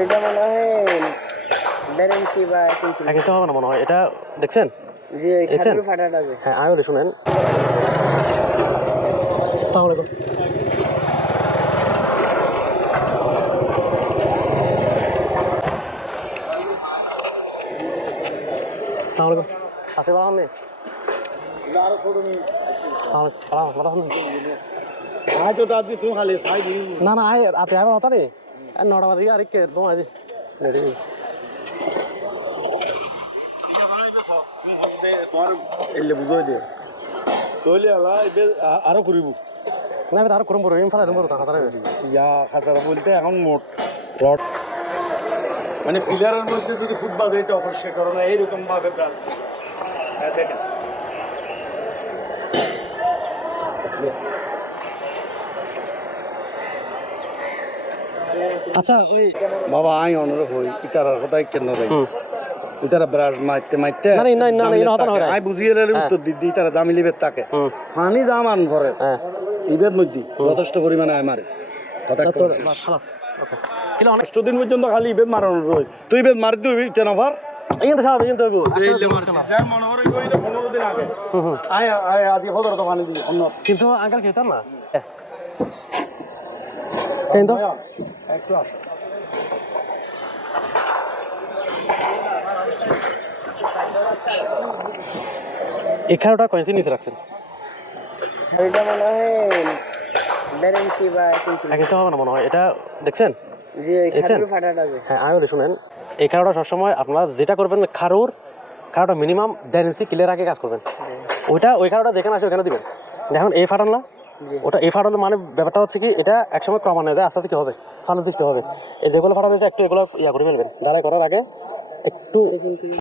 এটা মনে হয় 1.5 ইঞ্চি বা 1 ইঞ্চি। 1 ইঞ্চি হবে না মনে হয়। এটা দেখছেন? জি, ওই খাটুর ফাটাটা আছে। হ্যাঁ, আমি বলি শুনেন। আসসালামু আলাইকুম। আসসালামু আলাইকুম। আসতে পারলাম না। না না আয় আপনি আবার হতা নেই 9টা বাজে আর কে তোমার আজি আরো করিব না আমি আরো করম করব আমি ফেলা দেবো খাতারে ইয়া খাতারা বলতে এখন মোট রড মানে ফিলারের মধ্যে যদি ফুটবল এটা অবশ্যই করো না এইরকম ভাবে দেখেন আচ্ছা ওই বাবা আই অনুরোধ হই ইতারার কথাই কেন রে ইতারা ব্রাশ মারতে মারতে না না না না হতা না হয় আই বুঝিয়ে উত্তর দিদি ইতারা দামি লিবের তাকে পানি দাম আন ভরে ইবের মধ্যে যথেষ্ট পরিমাণে আয় মারে কথা খালাস ওকে কিলো অনেক দিন পর্যন্ত খালি ইবের মারানো রই তুই ইবের মার দিবি কেন ভার এই তো সারা দিন তো যার মনে হয় কইলে 15 দিন আগে আয় আয় আজ 15 তো পানি দিই অন্য কিন্তু আঙ্কেল খেতাম না কেন তো একটু আসো এখানেটা কয়েন্সি নিচে রাখছেন এটা মনে হয় 1.5 ইঞ্চি বা 1 ইঞ্চি। 1 ইঞ্চি হবে না মনে হয়। এটা দেখছেন? জি, ওই খাটুর ফাটাটা আছে। হ্যাঁ, আমি বলি শুনেন। এই খাড়াটা সবসময় আপনারা যেটা করবেন খাড়াটা মিনিমাম 1.5 ইঞ্চি ক্লিয়ার আগে কাজ করবেন। ওই খাড়াটা যেখানে আসে ওখানে দিবেন। দেখুন এই ফাটান না ওটা এই ফাটানো মানে ব্যাপারটা হচ্ছে কি এটা একসময় ক্রমান্বয়ে যায় আস্তে আস্তে কি হবে ফাটানো সৃষ্টি হবে। এই যেগুলো ফাটানো হয়েছে একটু এগুলো ইয়া করে ফেলবেন ঢালাই করার আগে একটু